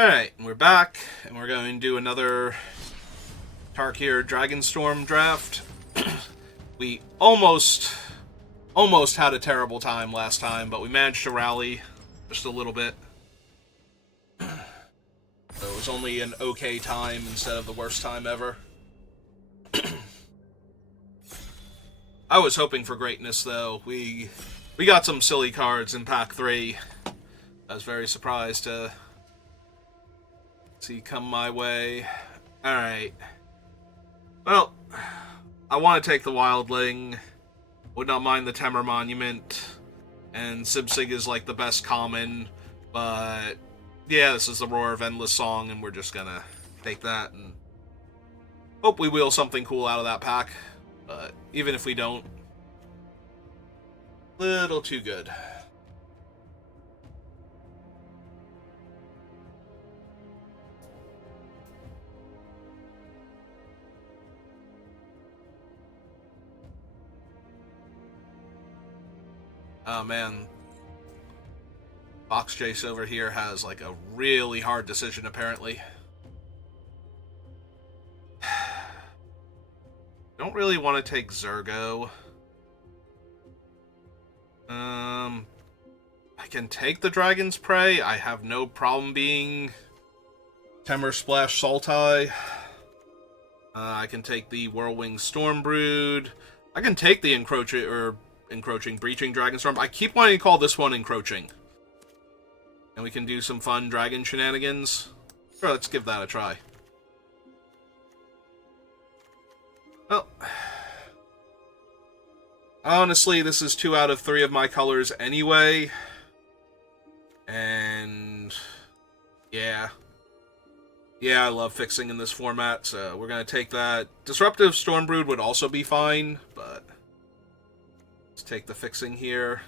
Alright, we're back, and we're going to do another Tarkir Dragonstorm Draft. We almost had a terrible time last time, but we managed to rally just a little bit. So it was only an okay time instead of the worst time ever. I was hoping for greatness, though. We got some silly cards in Pack 3. I was very surprised to see come my way. Alright. Well, I want to take the Wildling. Would not mind the Temur Monument. And Sibsig is like the best common. But yeah, this is the Roar of Endless Song, and we're just gonna take that and hope we wheel something cool out of that pack. But even if we don't, little too good. Oh man, Fox Jace over here has like a really hard decision apparently. Don't really want to take Zergo. I can take the Dragon's Prey. I have no problem being Temur Splash Sultai. I can take the Whirlwing Stormbrood. I can take the Encroaching Breaching Dragonstorm. I keep wanting to call this one Encroaching. And we can do some fun dragon shenanigans. Sure, let's give that a try. Well, honestly, this is 2 out of 3 of my colors anyway. And yeah. Yeah, I love fixing in this format, so we're going to take that. Disruptive Stormbrood would also be fine, but let's take the fixing here.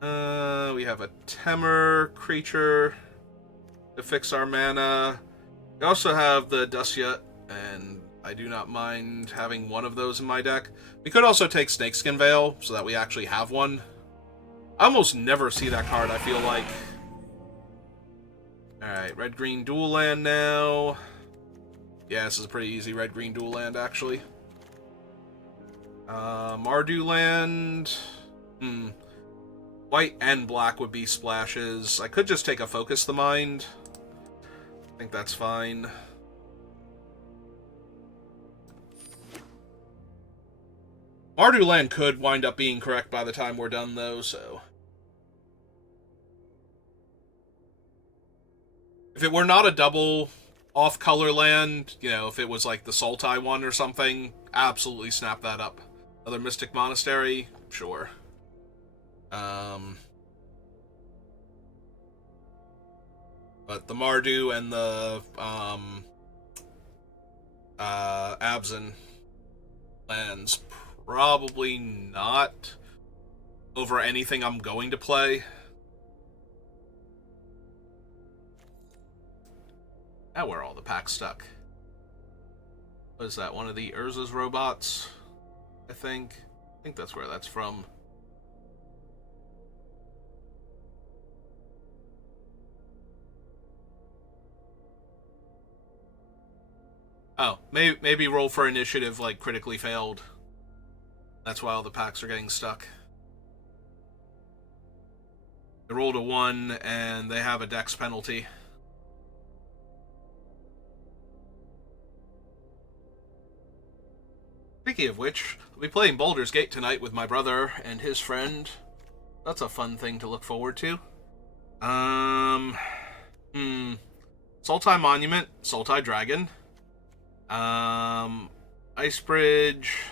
We have a Temur creature to fix our mana. We also have the Dusyut, and I do not mind having one of those in my deck. We could also take Snakeskin Veil, so that we actually have one. I almost never see that card, I feel like. Alright, red-green dual land now. Yeah, this is a pretty easy red-green dual land, actually. Mardu land. White and black would be splashes. I could just take a Focus the Mind. I think that's fine. Mardu land could wind up being correct by the time we're done, though, so if it were not a double off-color land, you know, if it was like the Sultai one or something, absolutely snap that up. Another Mystic Monastery? Sure. But the Mardu and the Abzan lands, probably not over anything I'm going to play. Now where are all the packs stuck? What is that? One of the Urza's robots? I think that's where that's from. Oh, maybe roll for initiative like critically failed. That's why all the packs are getting stuck. They rolled a 1 and they have a dex penalty. Speaking of which, I'll be playing Baldur's Gate tonight with my brother and his friend. That's a fun thing to look forward to. Sultai Monument, Sultai Dragon. Ice Bridge.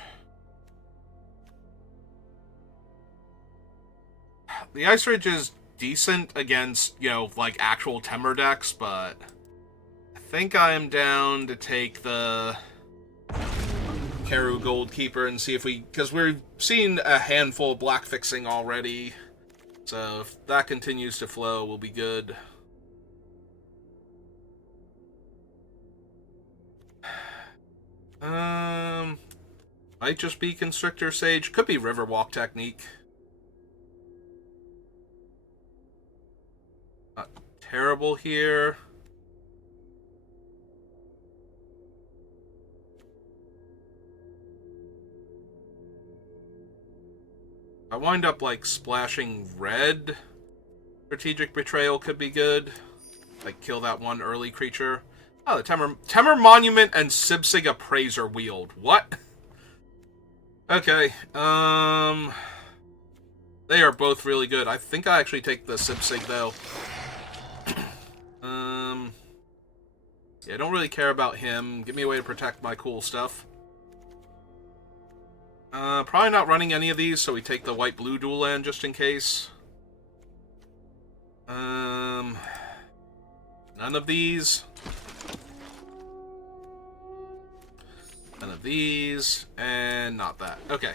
The Ice Bridge is decent against, you know, like actual Temur decks, but I think I am down to take the Karu Goldkeeper and see if we, because we've seen a handful of black fixing already, so if that continues to flow, we'll be good. Might just be Constrictor Sage, could be Riverwalk Technique. Not terrible here. I wind up, like, splashing red. Strategic Betrayal could be good. Like, kill that one early creature. Oh, the Temur Monument and Sibsig Appraiser wield. What? Okay, they are both really good. I think I actually take the Sibsig, though. Yeah, I don't really care about him. Give me a way to protect my cool stuff. Probably not running any of these, so we take the white-blue dual land just in case. None of these. None of these. And not that. Okay.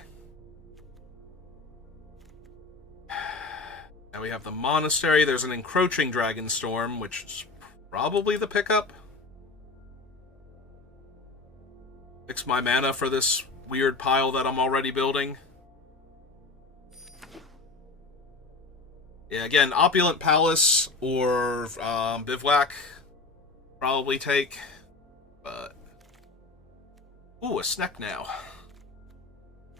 Now we have the Monastery. There's an Encroaching Dragonstorm, which is probably the pickup. Fix my mana for this weird pile that I'm already building. Yeah, again, Opulent Palace or Bivouac probably take. But ooh, a Sneck now.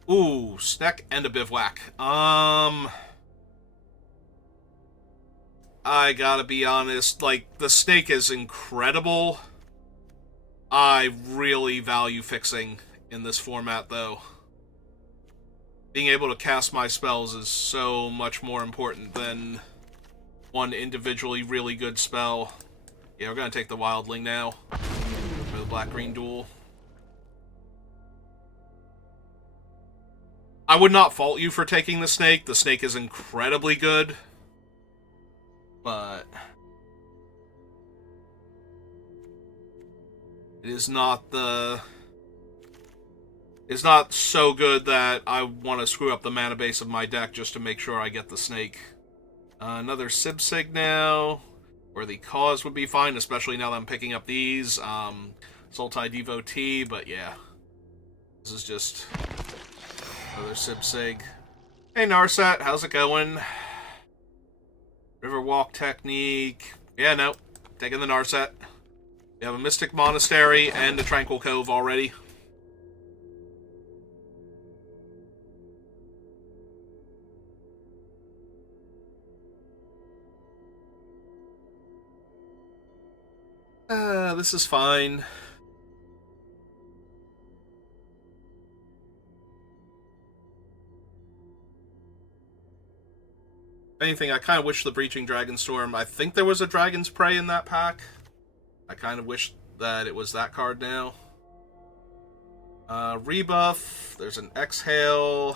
Ooh, Sneck and a Bivouac. I gotta be honest, like, the Snake is incredible. I really value fixing in this format, though. Being able to cast my spells is so much more important than one individually really good spell. Yeah, we're gonna take the Wildling now for the black-green duel. I would not fault you for taking the Snake. The Snake is incredibly good. But it is not it's not so good that I want to screw up the mana base of my deck just to make sure I get the Snake. Another Sibsig now. Worthy Cause would be fine, especially now that I'm picking up these. Sultai Devotee, but yeah. This is just another Sibsig. Hey Narset, how's it going? Riverwalk Technique. Yeah, no. Taking the Narset. We have a Mystic Monastery and a Tranquil Cove already. This is fine. If anything, I kind of wish the Breaching Dragonstorm... I think there was a Dragon's Prey in that pack. I kind of wish that it was that card now. Rebuff. There's an Exhale.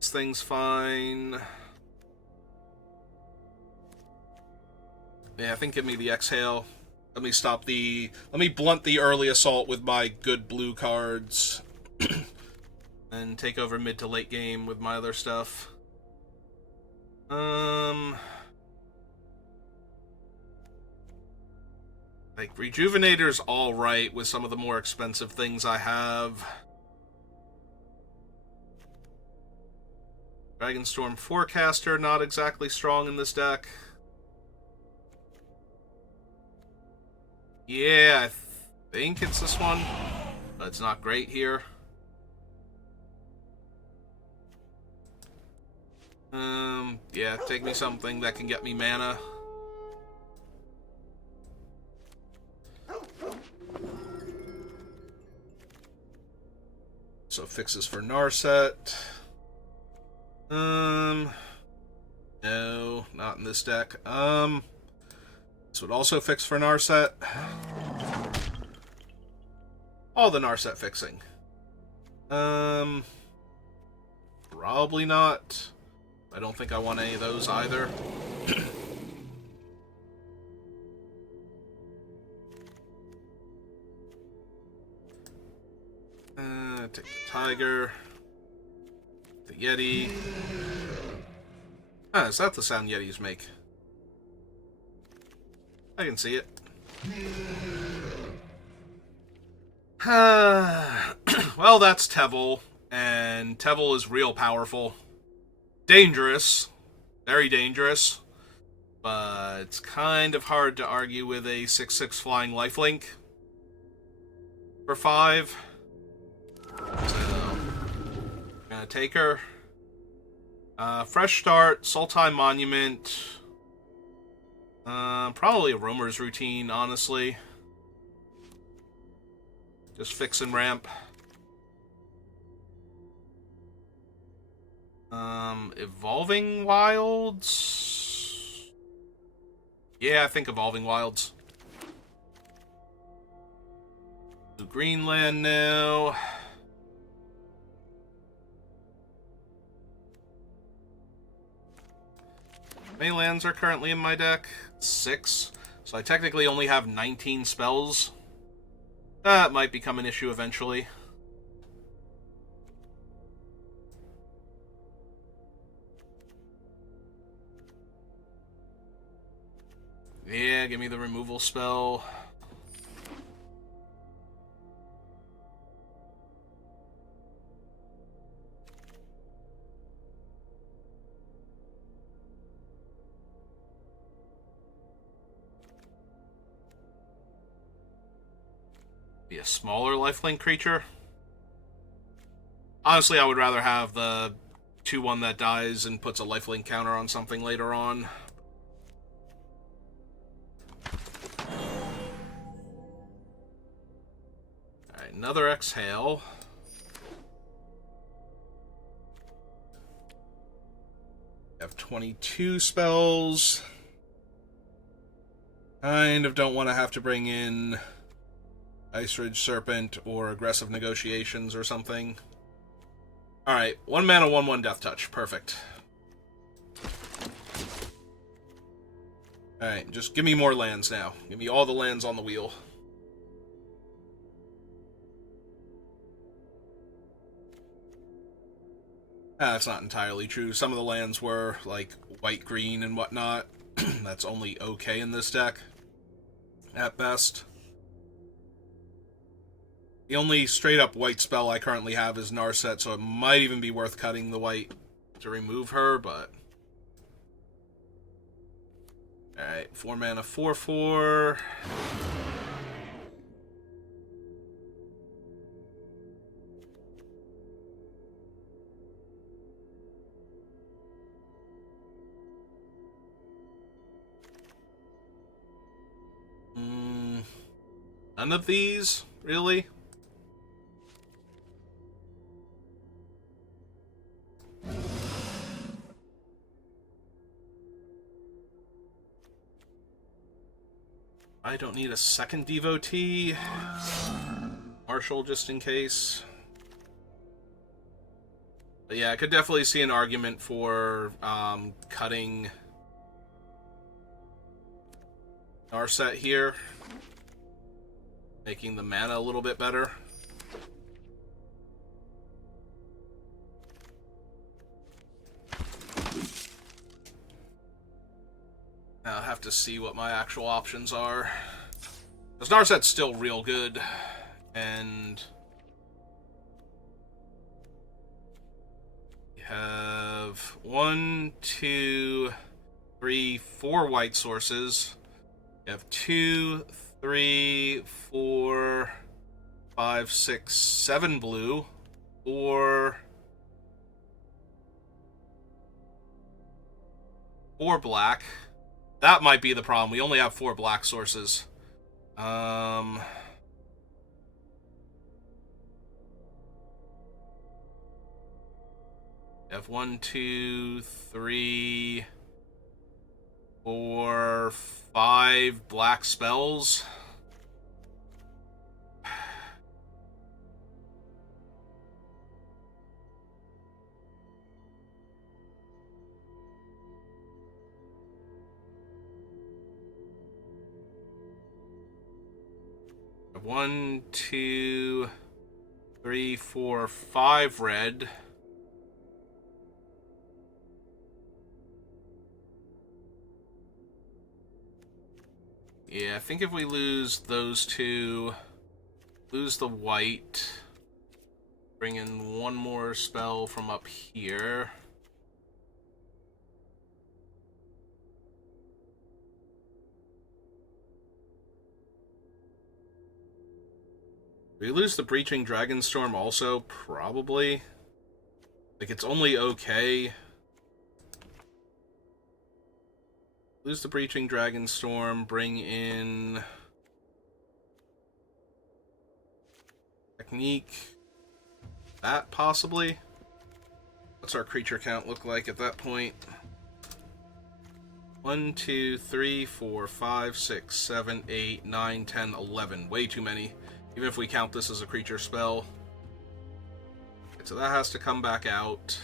This thing's fine. Yeah, I think give me the Exhale. Let me blunt the early assault with my good blue cards. And take over mid to late game with my other stuff. Like, Rejuvenator's alright with some of the more expensive things I have. Dragonstorm Forecaster, not exactly strong in this deck. Yeah, I think it's this one, but it's not great here. Yeah, take me something that can get me mana. So fixes for Narset. No, not in this deck. This would also fix for Narset. All the Narset fixing. Probably not. I don't think I want any of those either. Take the Tiger. The Yeti. Ah, is that the sound Yetis make? I can see it. Well, that's Tevil, and Tevil is real powerful. Dangerous. Very dangerous. but it's kind of hard to argue with a 6/6 flying lifelink for 5. So, I'm gonna take her. Fresh Start, Sultai Monument. Probably a Roamer's Routine, honestly. Just fix and ramp. Evolving Wilds? Yeah, I think Evolving Wilds. Do Greenland now. How many lands are currently in my deck? 6. So I technically only have 19 spells. That might become an issue eventually. Yeah, give me the removal spell. Be a smaller lifelink creature. Honestly, I would rather have the 2/1 that dies and puts a lifelink counter on something later on. Alright, another exhale. I have 22 spells. Kind of don't want to have to bring in Ice Ridge Serpent or Aggressive Negotiations or something. Alright, 1 mana, 1/1 Death Touch. Perfect. Alright, just give me more lands now. Give me all the lands on the wheel. That's not entirely true. Some of the lands were, like, white-green and whatnot. That's only okay in this deck. At best. The only straight-up white spell I currently have is Narset, so it might even be worth cutting the white to remove her, but... Alright, 4 mana, 4/4. None of these, really? I don't need a second Devotee. Marshall, just in case. But yeah, I could definitely see an argument for cutting Narset here. Making the mana a little bit better. I'll have to see what my actual options are. Because Narset's still real good, and we have 1, 2, 3, 4 white sources. We have 2, 3, 4, 5, 6, 7 blue, or 4 black. That might be the problem. We only have 4 black sources. We have 1, 2, 3, 4, 5 black spells. One, 2, 3, 4, 5 red. Yeah, I think if we lose those 2, lose the white, bring in 1 more spell from up here. We lose the Breaching Dragonstorm also? Probably. Like, it's only okay. Lose the Breaching Dragonstorm, bring in... Technique. That, possibly? What's our creature count look like at that point? 1, 2, 3, 4, 5, 6, 7, 8, 9, 10, 11. Way too many. Even if we count this as a creature spell. So that has to come back out.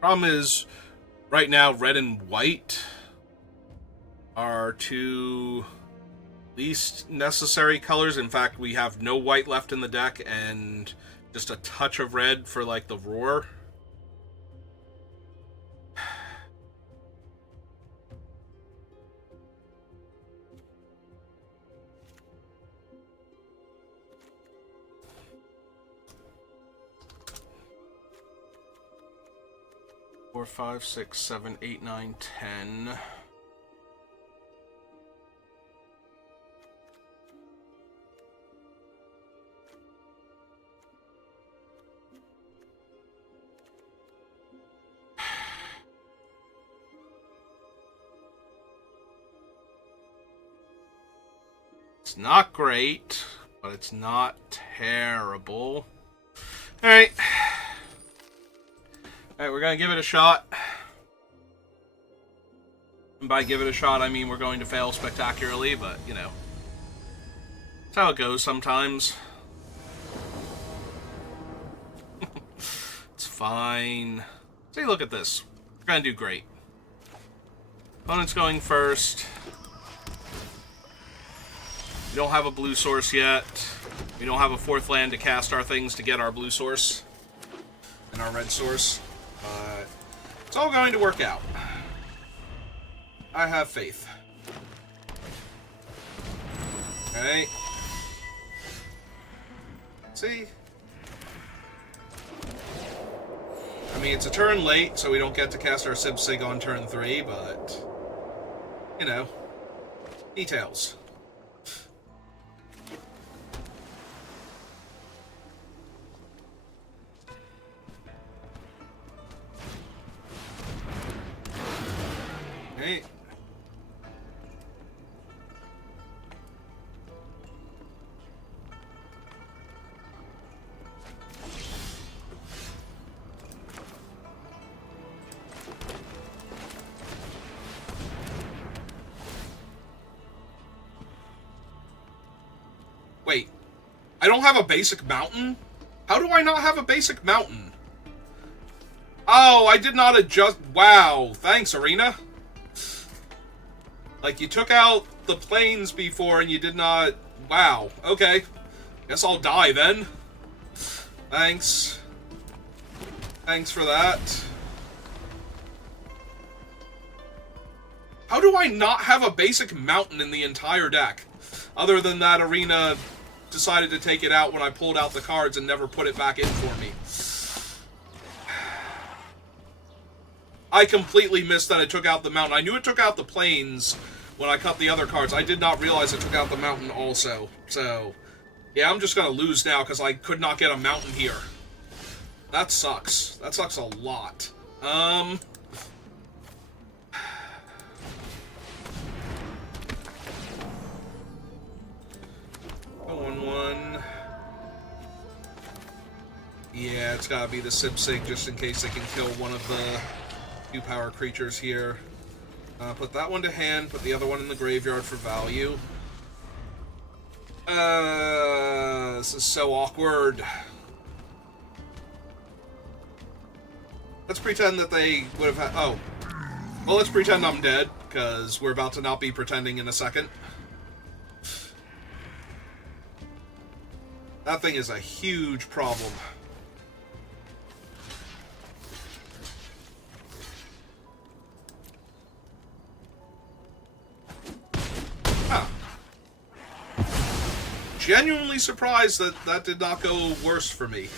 Problem is, right now, red and white are two least necessary colors. In fact, we have no white left in the deck and just a touch of red for, like, the roar. Four, 5, 6, 7, 8, 9, 10. It's not great, but it's not terrible. Alright. Alright, we're gonna give it a shot. And by give it a shot, I mean we're going to fail spectacularly, but, you know. That's how it goes sometimes. It's fine. Take a look at this. We're gonna do great. Opponent's going first. We don't have a blue source yet. We don't have a fourth land to cast our things to get our blue source and our red source. But it's all going to work out. I have faith. Okay. See? I mean, it's a turn late, so we don't get to cast our Sig on turn 3, but... You know. Details. Okay. Wait, I don't have a basic mountain? How do I not have a basic mountain? Oh, I did not adjust. Wow, thanks, Arena. Like, you took out the planes before and you did not... Wow, okay. Guess I'll die then. Thanks. Thanks for that. How do I not have a basic mountain in the entire deck? Other than that Arena decided to take it out when I pulled out the cards and never put it back in for me. I completely missed that it took out the mountain. I knew it took out the planes when I cut the other cards. I did not realize it took out the mountain also. So, yeah, I'm just going to lose now because I could not get a mountain here. That sucks. That sucks a lot. 1/1. Yeah, it's gotta be the Sig just in case they can kill one of the 2-power creatures here. Put that one to hand, put the other one in the graveyard for value. This is so awkward. Let's pretend that they would have had... Oh. Well, let's pretend I'm dead, because we're about to not be pretending in a second. That thing is a huge problem. genuinely surprised that that did not go worse for me.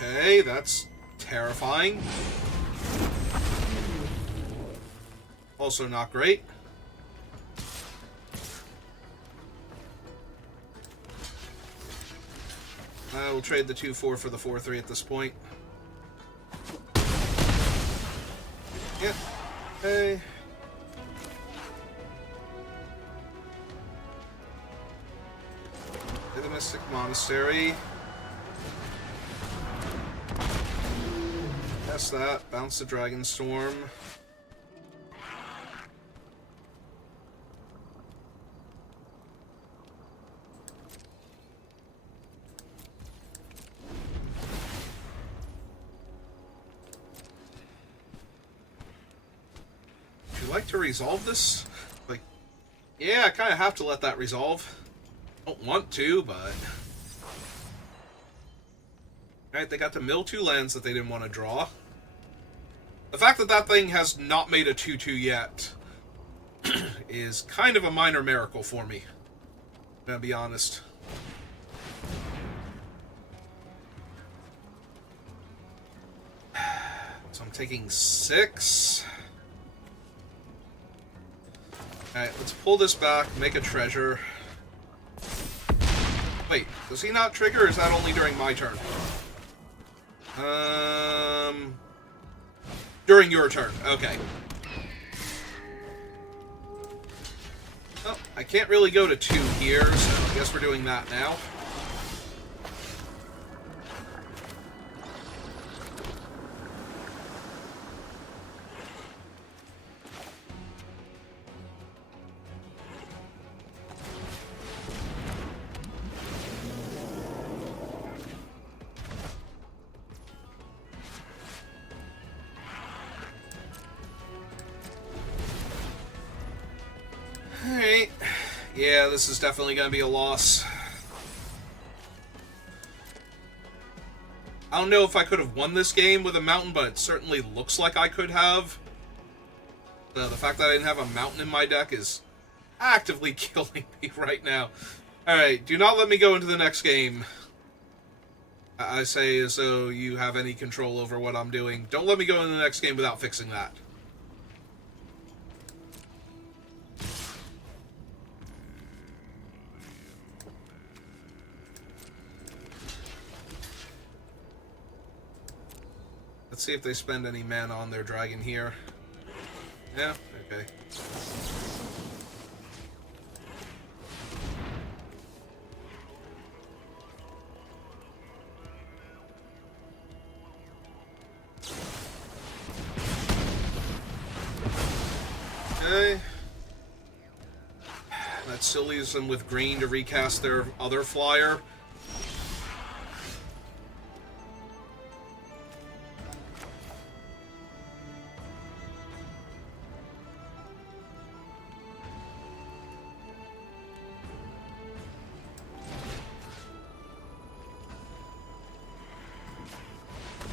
Okay, that's terrifying. Also not great. I will trade the 2-4 for the 4-3 at this point. Yeah. Okay. The Mystic Monastery. Cast that. Bounce the Dragonstorm. Would you like to resolve this? Like, yeah, I kind of have to let that resolve. Don't want to, but... Alright, they got to mill 2 lands that they didn't want to draw. The fact that that thing has not made a 2-2 yet is kind of a minor miracle for me. I'm gonna be honest. So I'm taking 6. Alright, let's pull this back, make a treasure. Wait, does he not trigger, or is that only during my turn? During your turn. Okay. Oh, I can't really go to 2 here, so I guess we're doing that now. Alright. Yeah, this is definitely going to be a loss. I don't know if I could have won this game with a mountain, but it certainly looks like I could have. The fact that I didn't have a mountain in my deck is actively killing me right now. Alright, do not let me go into the next game. I say as though you have any control over what I'm doing. Don't let me go into the next game without fixing that. Let's see if they spend any mana on their dragon here. Yeah, okay. Okay. That still leaves them with green to recast their other flyer.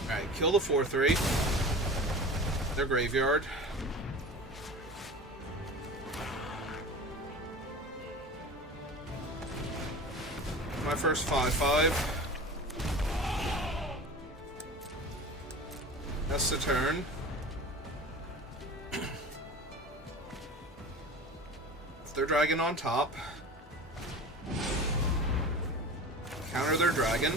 Alright, kill the 4-3. Their graveyard. My first 5-5. That's the turn. Their dragon on top. Counter their dragon.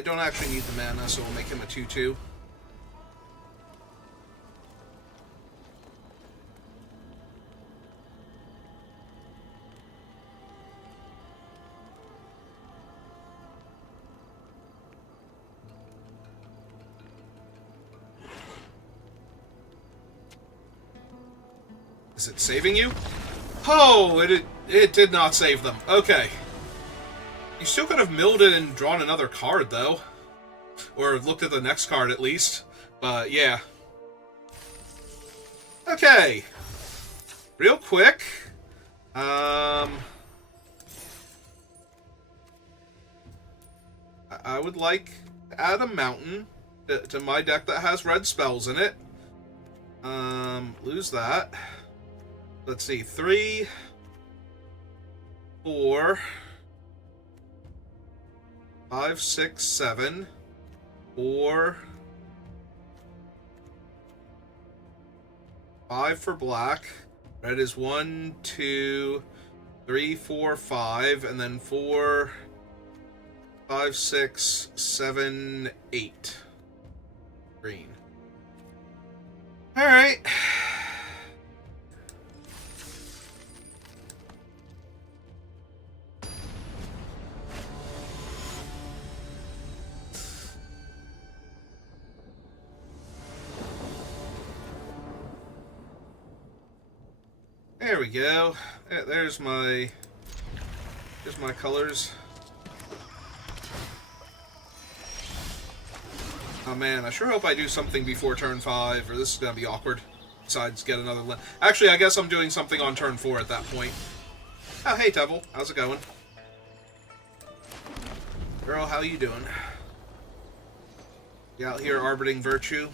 I don't actually need the mana, so we'll make him a 2/2. Is it saving you? Oh, it did not save them. Okay. You still could have milled it and drawn another card, though. Or looked at the next card, at least. But, yeah. Okay. Real quick. I would like to add a mountain to my deck that has red spells in it. Lose that. Let's see, 3, 4, 5, 6, 7, 4, 5 for black. Red is 1, 2, 3, 4, 5, and then 4, 5, 6, 7, 8. Green. Alright. There we go. There's my colors. Oh man, I sure hope I do something before turn 5, or this is gonna be awkward. Besides, get another land. Actually, I guess I'm doing something on turn 4 at that point. Oh, hey, Tevil. How's it going? Girl, how you doing? You out here arbiting virtue?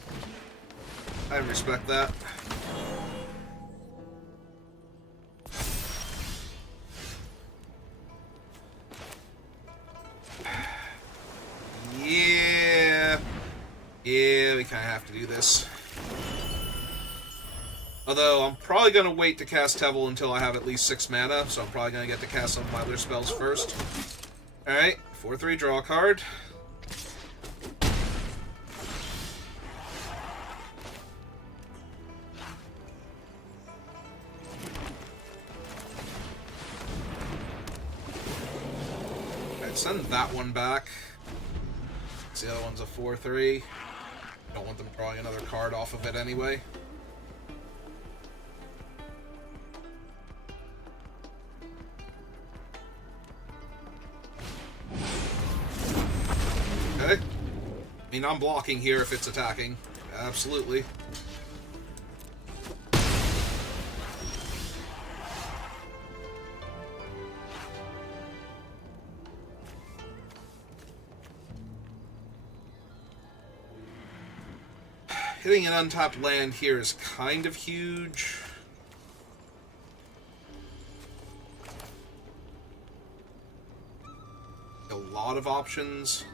I respect that. Yeah, we kind of have to do this. Although, I'm probably going to wait to cast Tevil until I have at least 6 mana, so I'm probably going to get to cast some of my other spells first. Alright, 4/3, draw a card. Alright, send that one back. The other one's a 4/3. Don't want them drawing another card off of it anyway. Okay. I mean, I'm blocking here if it's attacking. Absolutely. Hitting an untapped land here is kind of huge. A lot of options.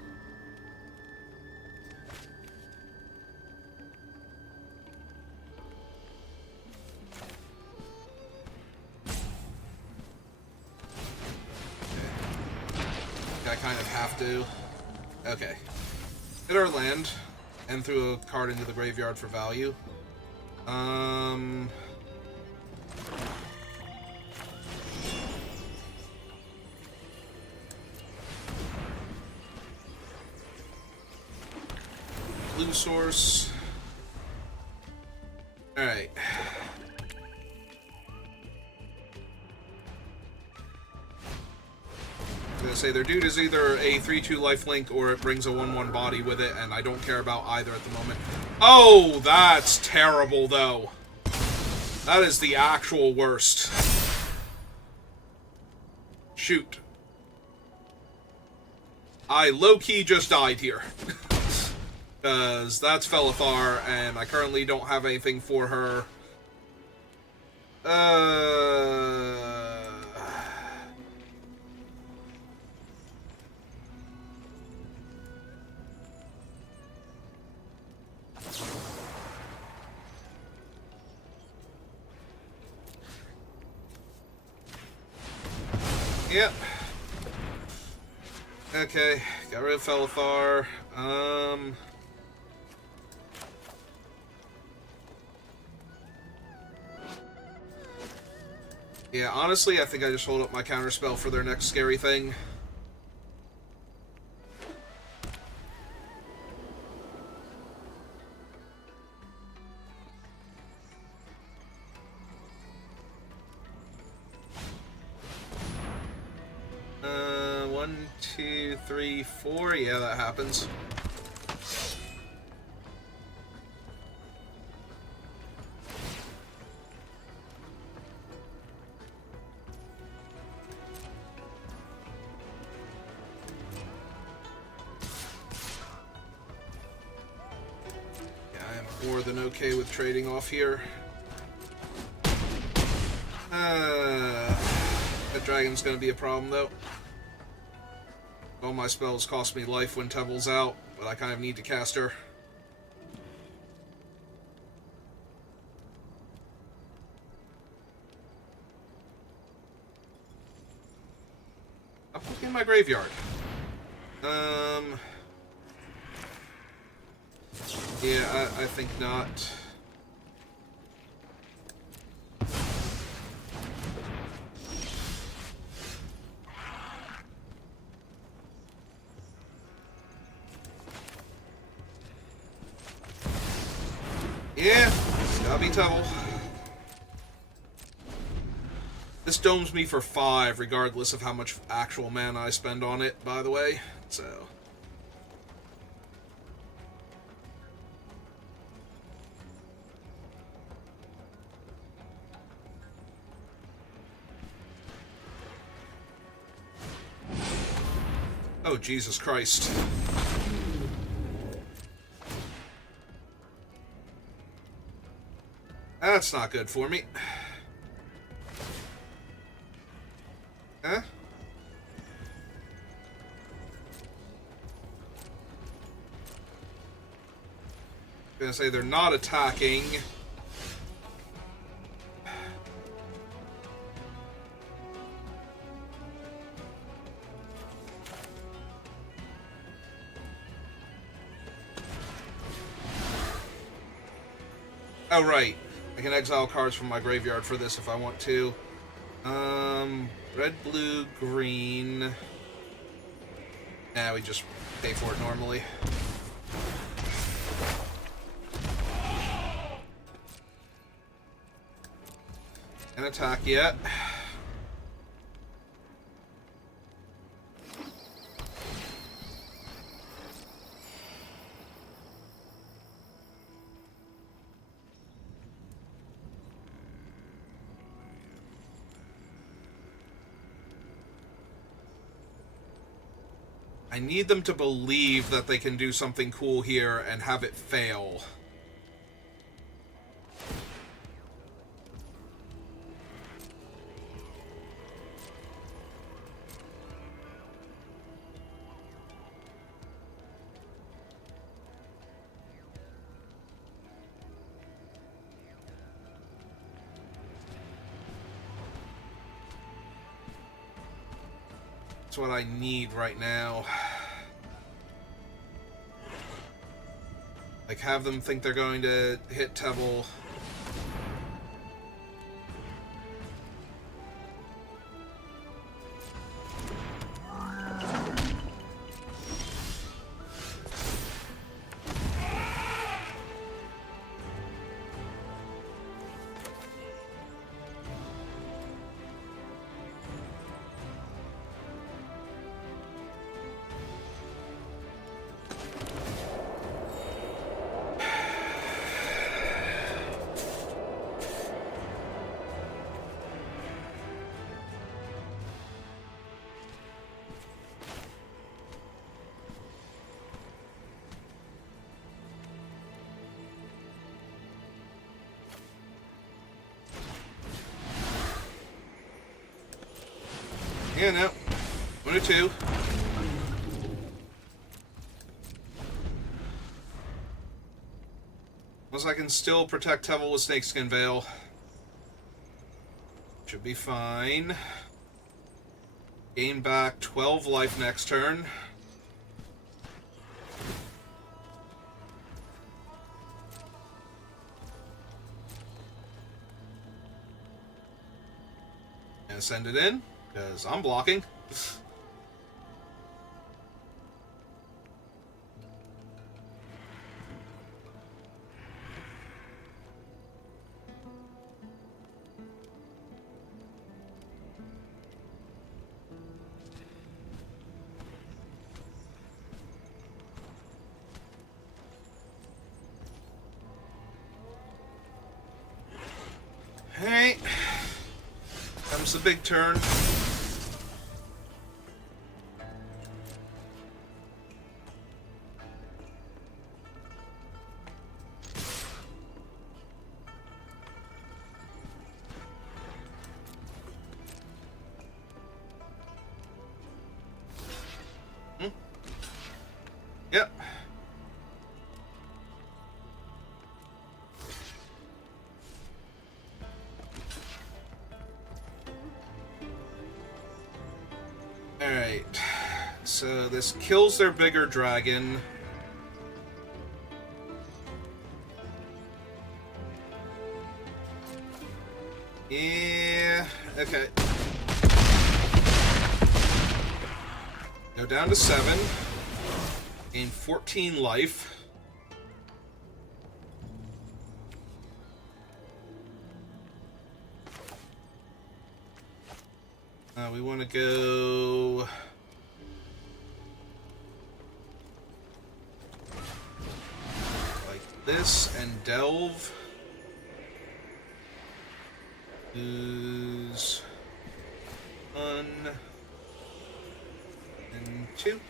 I kind of have to. Okay. Hit our land. And threw a card into the graveyard for value. Blue source. Alright. I was gonna say, their dude is either a 3/2 lifelink or it brings a 1/1 body with it, and I don't care about either at the moment. Oh, that's terrible, though. That is the actual worst. Shoot. I low-key just died here. Because that's Felithar, and I currently don't have anything for her. Yep. Okay, got rid of Felithar. Yeah, honestly, I think I just hold up my counterspell for their next scary thing. One, two, three, four. Yeah, that happens. More than okay with trading off here. That dragon's gonna be a problem, though. All my spells cost me life when Tevil's out, but I kind of need to cast her. I'm looking in my graveyard. Yeah, I think not. Yeah, it's gotta be Tevil. This domes me for 5, regardless of how much actual mana I spend on it, by the way, so... Oh, Jesus Christ. That's not good for me. Huh? I'm gonna say they're not attacking. Oh, right. I can exile cards from my graveyard for this if I want to. Red, blue, green. Nah, we just pay for it normally. Can't attack yet. I need them to believe that they can do something cool here and have it fail. That's what I need right now. Like, have them think they're going to hit Tevil. Yeah, no. 1 or 2. Unless I can still protect Tevil with Snakeskin Veil. Should be fine. Gain back 12 life next turn. send it in, because I'm blocking. Alright. Comes the big turn. Yep. Alright. So this kills their bigger dragon. Yeah. Okay. Go down to 7. Gain 14 life. We want to go... like this and delve. Lose 1 and 2.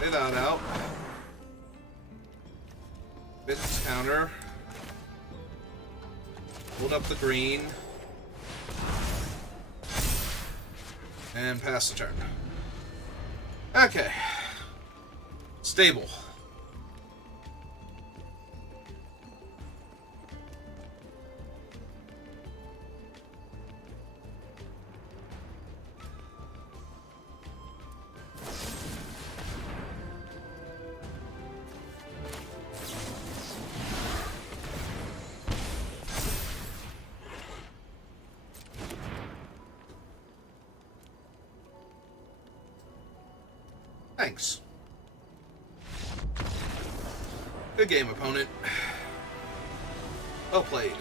Lay that out. Business counter. Hold up the green. And pass the turn. Okay. Stable. Thanks. Good game, opponent. Well played.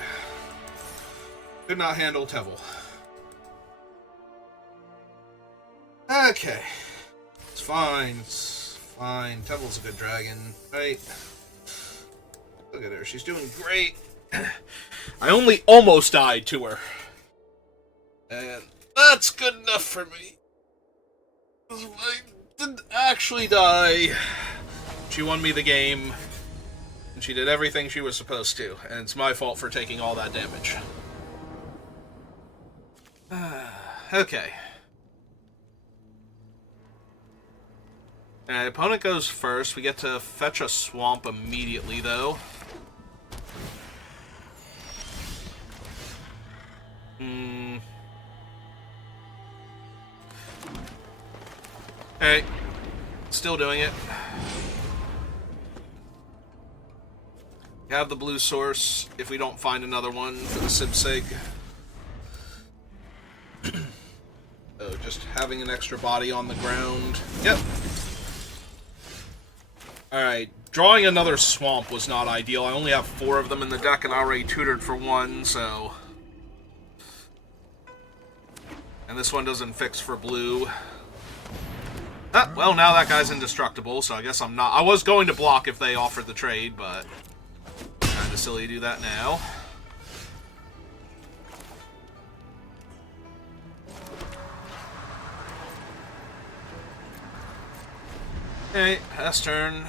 Could not handle Tevel. Okay. It's fine. It's fine. Tevel's a good dragon, right? Look at her. She's doing great. I only almost died to her. And that's good enough for me. I didn't actually die. She won me the game. And she did everything she was supposed to. And it's my fault for taking all that damage. Okay. Opponent goes first. We get to fetch a swamp immediately, though. Alright. Still doing it. We have the blue source if we don't find another one for the Sibsig. So just having an extra body on the ground. Yep. Alright. Drawing another swamp was not ideal. I only have 4 of them in the deck and I already tutored for 1, so... And this one doesn't fix for blue. Ah, well, now that guy's indestructible, so I guess I'm not... I was going to block if they offered the trade, but... Kinda silly to do that now. Okay, pass turn.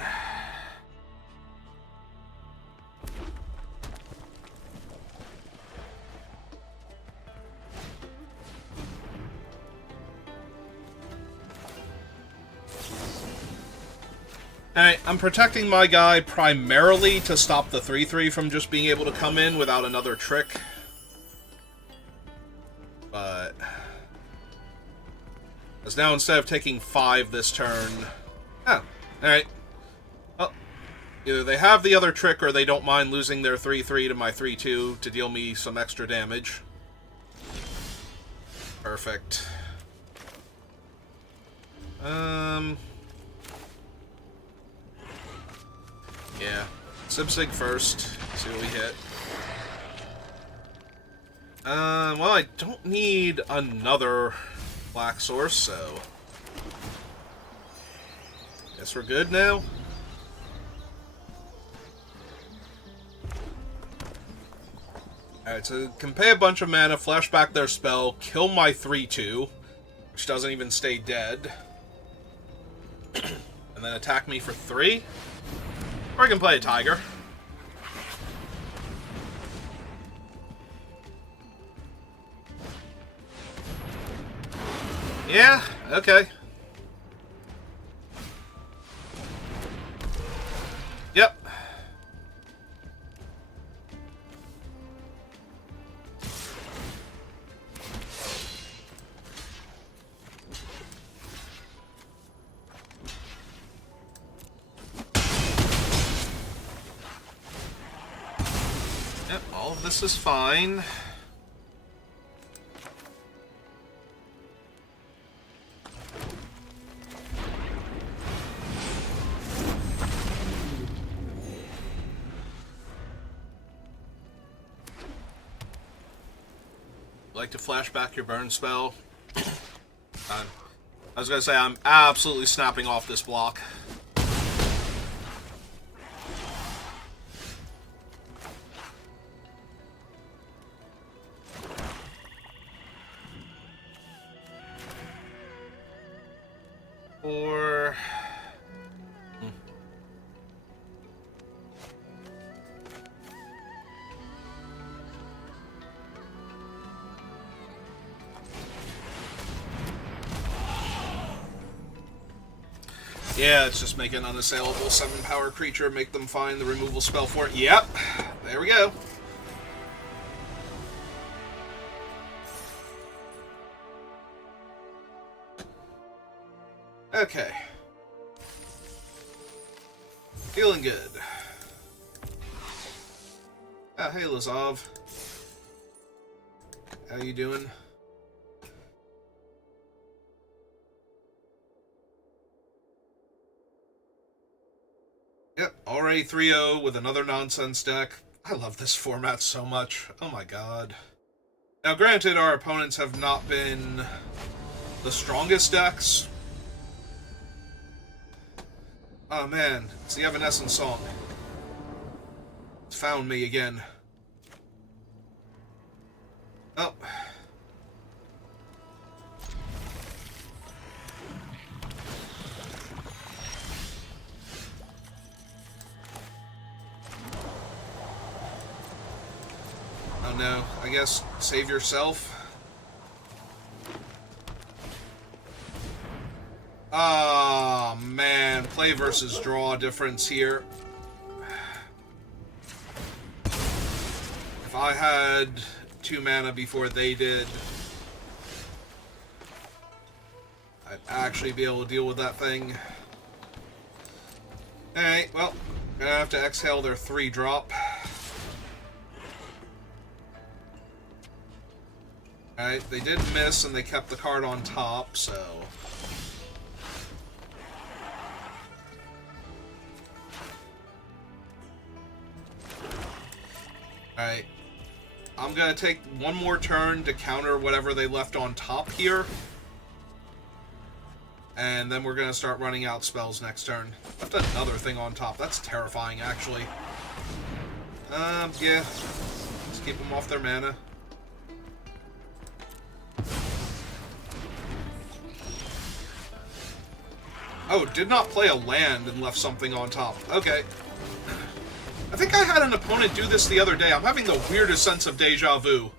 Alright, I'm protecting my guy primarily to stop the 3-3 from just being able to come in without another trick. But... Because now instead of taking 5 this turn... Oh, alright. Well, Either they have the other trick or they don't mind losing their 3-3 to my 3-2 to deal me some extra damage. Perfect. Yeah. Sibsig first. See what we hit. Well, I don't need another black source, so... Guess we're good now? Alright, so can pay a bunch of mana, flash back their spell, kill my 3-2, which doesn't even stay dead, and then attack me for 3? Or I can play a tiger. Yeah, okay. Yep. Yep, all of this is fine. Like to flash back your burn spell. I was gonna say, I'm absolutely snapping off this block. Or... Yeah, it's just make an unassailable 7-power creature, make them find the removal spell for it. Yep, there we go. Okay. Feeling good. Oh, hey, Lazov. How you doing? Yep, already 3-0 with another nonsense deck. I love this format so much. Oh my god. Now, granted, our opponents have not been the strongest decks. Oh man, it's the Evanescence song. It's found me again. Oh. Oh no, I guess save yourself. Ah, oh, man, play versus draw difference here. If I had 2 mana before they did, I'd actually be able to deal with that thing. Alright, well, gonna have to exhale their 3-drop. Alright, they did miss and they kept the card on top, so... Alright. I'm gonna take one more turn to counter whatever they left on top here. And then we're gonna start running out spells next turn. Left another thing on top. That's terrifying, actually. Yeah. Just keep them off their mana. Oh, did not play a land and left something on top. Okay. I think I had an opponent do this the other day. I'm having the weirdest sense of deja vu.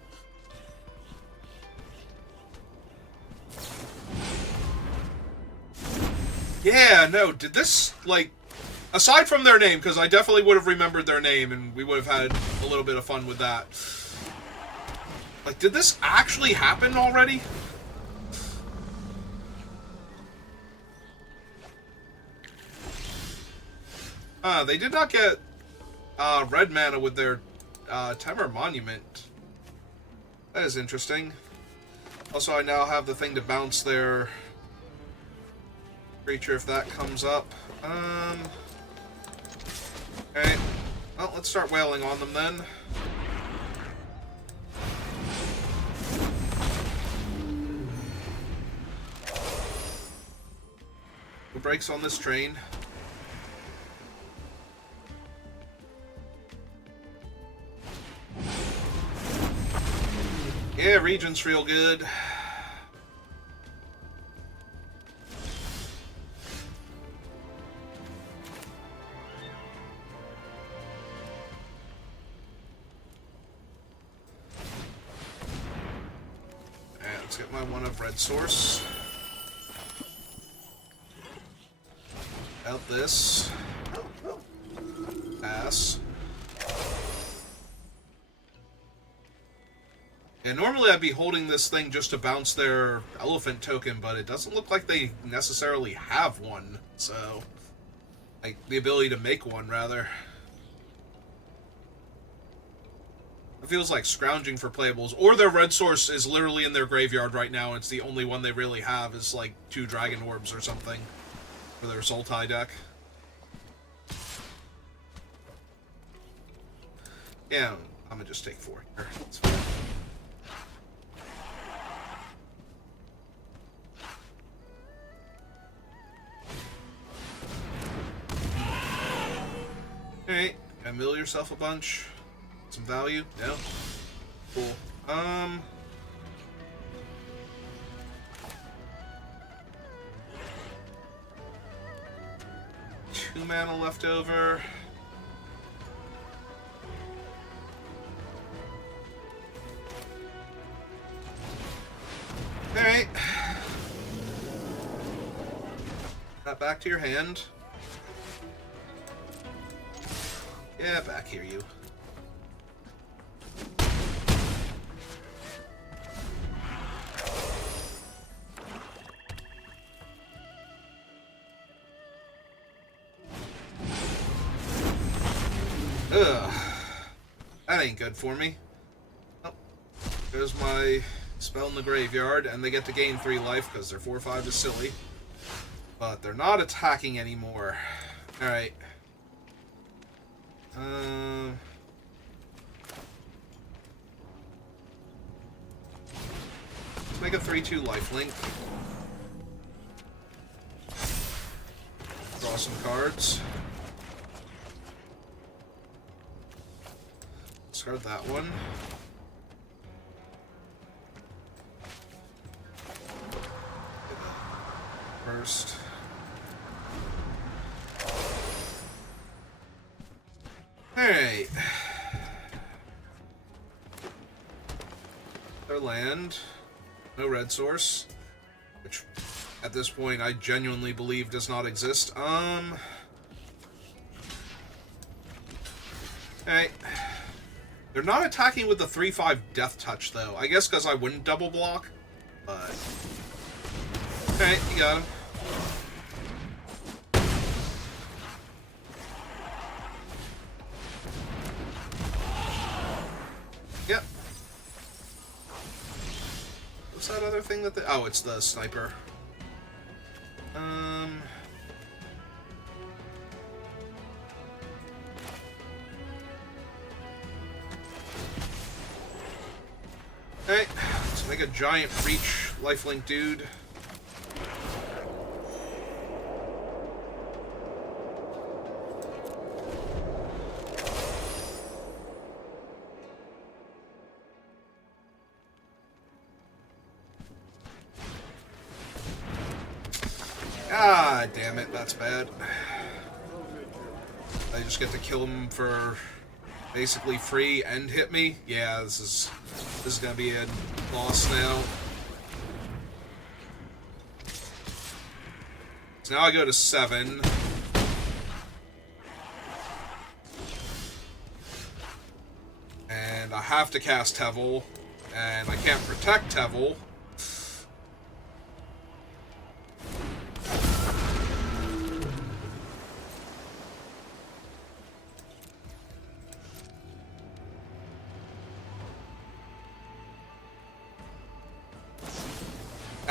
Yeah, no, did this, like... Aside from their name, because I definitely would have remembered their name, and we would have had a little bit of fun with that. Like, did this actually happen already? They did not get red mana with their Temur Monument. That is interesting. Also, I now have the thing to bounce their creature if that comes up. Okay. Well, let's start wailing on them then. Who breaks on this train? Yeah, Regent's real good. And let's get my one of red source. Out this. Pass. And normally I'd be holding this thing just to bounce their elephant token, but it doesn't look like they necessarily have one. So, like, the ability to make one, rather. It feels like scrounging for playables. Or their red source is literally in their graveyard right now, and it's the only one they really have is, like, 2 Dragon Orbs or something for their Sultai deck. Yeah, I'm gonna just take 4 here. That's fine. Alright, gotta mill yourself a bunch. Some value? No? Cool. 2 mana left over. Alright. That back to your hand. Yeah, back here, you. Ugh. That ain't good for me. Oh, there's my spell in the graveyard, and they get to gain 3 life because their 4/5 is silly. But they're not attacking anymore. Alright. Let's make a 3/2 lifelink. Draw some cards. Discard that one. First. Alright. Their land. No red source. Which, at this point, I genuinely believe does not exist. Alright. They're not attacking with the 3/5 Death Touch, though. I guess because I wouldn't double block. But... Alright, you got him. Yep. What's that other thing that they... Oh, it's the sniper. Alright, let's make a giant reach lifelink dude. Ah, damn it, that's bad. I just get to kill him for basically free and hit me. Yeah, this is gonna be a loss now. So now I go to 7. And I have to cast Tevel, and I can't protect Tevel.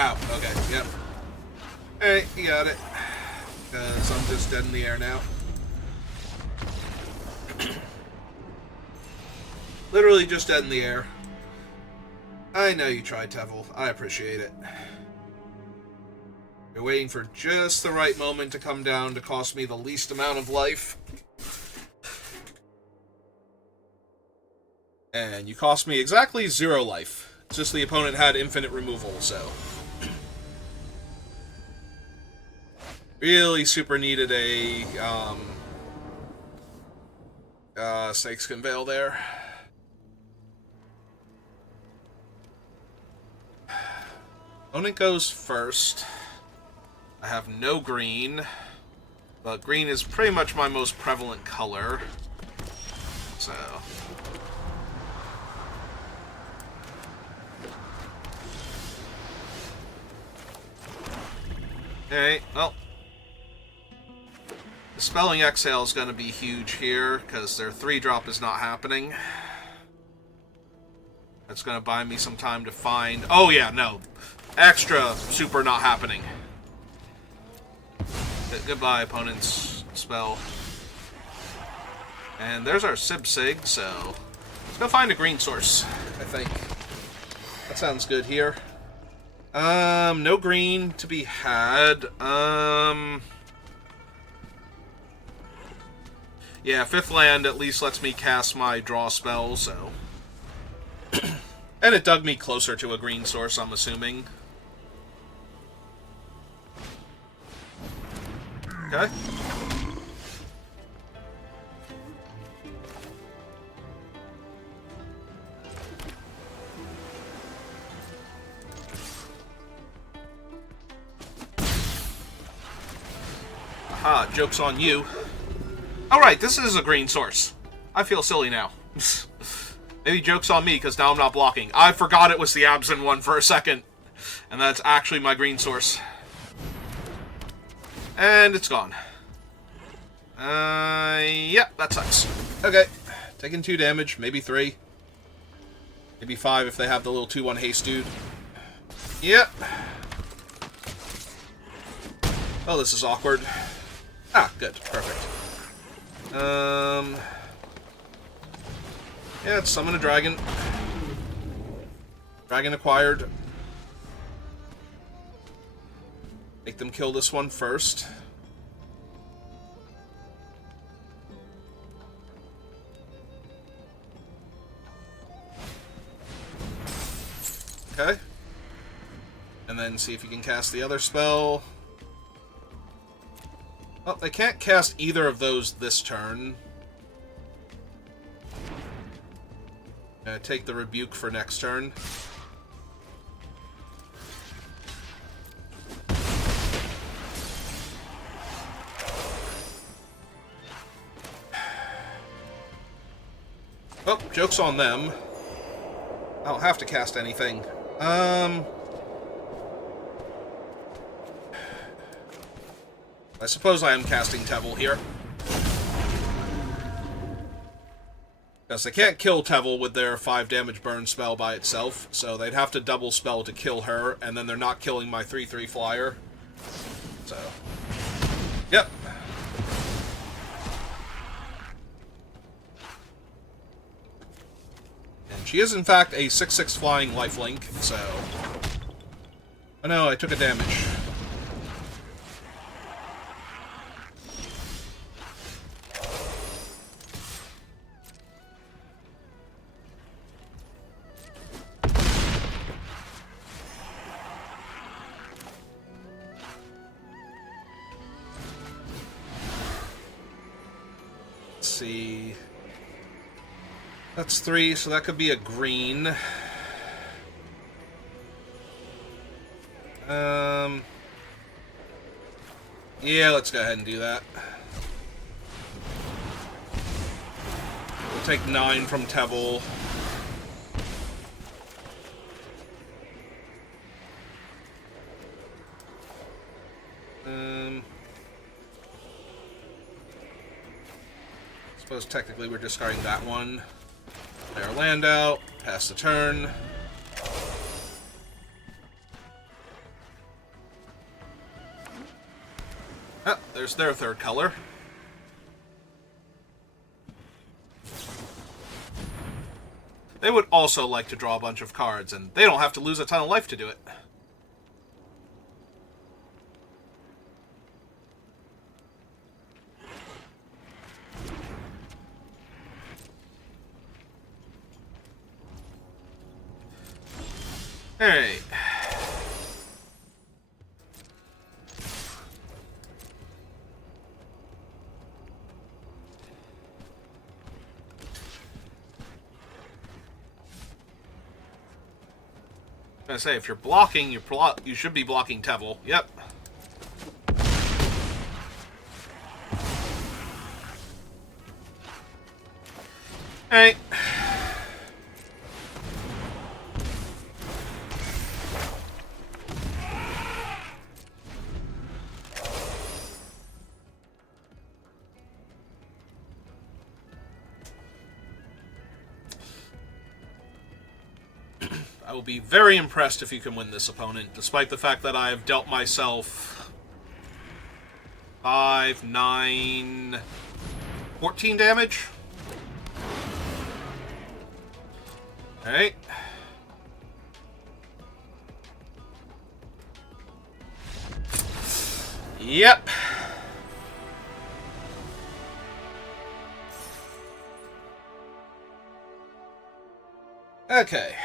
Ow, okay, yep. Alright, you got it. Because I'm just dead in the air now. Literally just dead in the air. I know you tried, Tevel. I appreciate it. You're waiting for just the right moment to come down to cost me the least amount of life. And you cost me exactly 0 life. It's just the opponent had infinite removal, so... Really super needed a, Snakeskin Veil there. Opponent goes first. I have no green, but green is pretty much my most prevalent color. So... Alright, well... Dispelling Exhale is going to be huge here, because their 3-drop is not happening. That's going to buy me some time to find... Oh yeah, no. Extra super not happening. Goodbye, opponent's spell. And there's our Sig, so... Let's go find a green source, I think. That sounds good here. No green to be had. Yeah, 5th land at least lets me cast my draw spell, so... And it dug me closer to a green source, I'm assuming. Okay. Aha, joke's on you. Alright, this is a green source. I feel silly now. Maybe joke's on me, because now I'm not blocking. I forgot it was the Absent one for a second. And that's actually my green source. And it's gone. Yep, that sucks. Okay. Taking 2 damage, maybe 3. Maybe 5 if they have the little 2-1 haste dude. Yep. Oh, this is awkward. Ah, good. Perfect. Yeah, let's summon a dragon. Dragon acquired. Make them kill this one first. Okay. And then see if you can cast the other spell. Well, they can't cast either of those this turn. Take the Rebuke for next turn. Oh, joke's on them. I don't have to cast anything. I suppose I am casting Tevel here. Because they can't kill Tevel with their 5 damage burn spell by itself, so they'd have to double spell to kill her, and then they're not killing my 3/3 flyer. So, yep. And she is in fact a 6/6 flying lifelink, so... Oh no, I took a damage. See. That's 3, so that could be a green. Yeah, let's go ahead and do that. We'll take 9 from Tevel. Suppose technically we're discarding that one. Play our land out, pass the turn. there's their third color. They would also like to draw a bunch of cards, and they don't have to lose a ton of life to do it. Alright. I was gonna say, if you're blocking, you should be blocking Tevil. Yep. Alright. I will be very impressed if you can win this opponent, despite the fact that I have dealt myself 5, 9, 14 damage. Alright. Yep. Okay.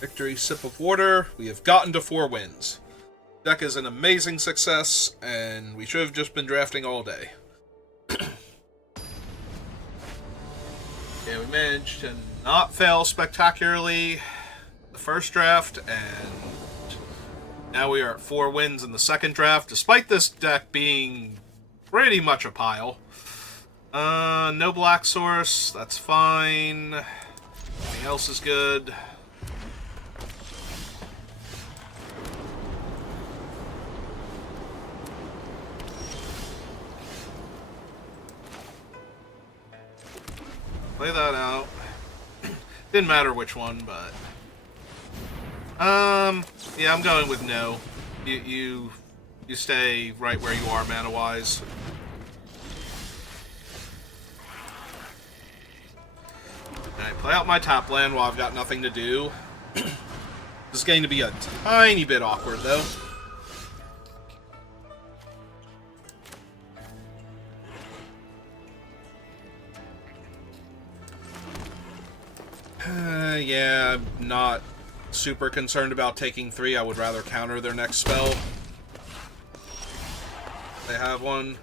Victory, sip of water. We have gotten to 4 wins. Deck is an amazing success, and we should have just been drafting all day. Yeah, we managed to not fail spectacularly the first draft, and now we are at 4 wins in the second draft, despite this deck being pretty much a pile. No black source, that's fine. Everything else is good. Play that out. Didn't matter which one, but yeah, I'm going with no. You stay right where you are mana-wise. Alright, play out my top land while I've got nothing to do. This is going to be a tiny bit awkward, though. Yeah, I'm not super concerned about taking 3. I would rather counter their next spell. They have one.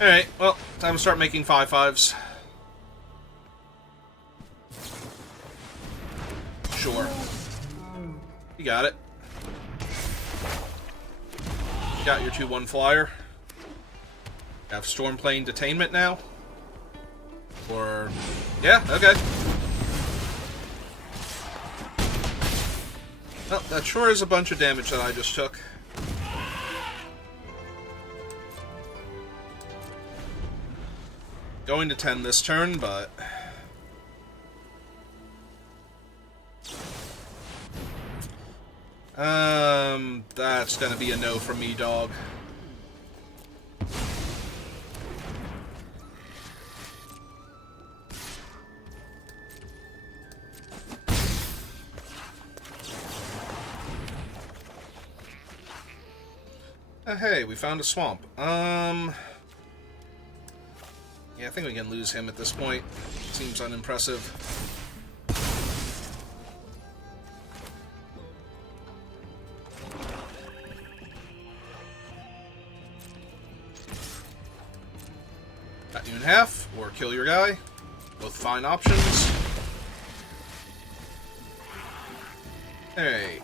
Alright, well, time to start making 5/5s. Sure. You got it. You got your 2/1 flyer. You have Stormplane Detainment now. Or... yeah, okay. Well, that sure is a bunch of damage that I just took. Going to 10 this turn, but... that's gonna be a no from me, dog. Hey, we found a swamp. Yeah, I think we can lose him at this point. Seems unimpressive. Cut you in half, or kill your guy. Both fine options. Alright.